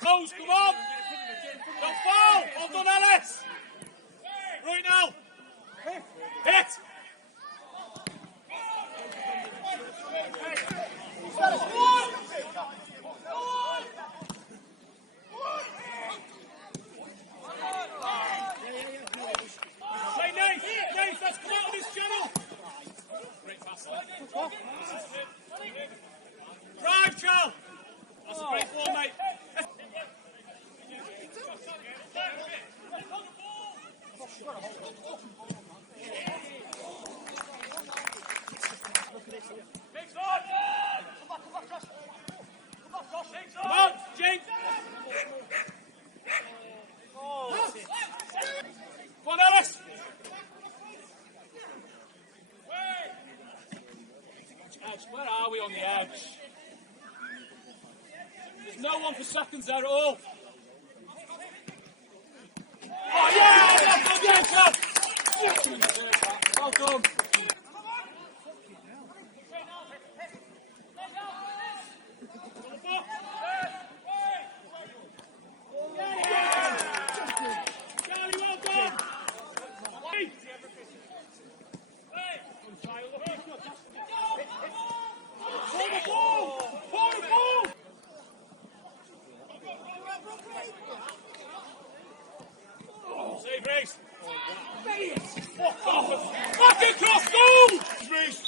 Close, come on! Don't foul! Well done, Ellis! Right now! Hit! Hey, Nate! Nate, let's come out of this channel! Great pass. Drive, Charles! That's a great ball, mate. Come on, Jake! Come on, Ellis! Edge, where are we on the edge? There's no one for seconds there at all. Oh, yeah! Well done, Jacob! Well done. Save Reece. Fucking cross goal! Reece.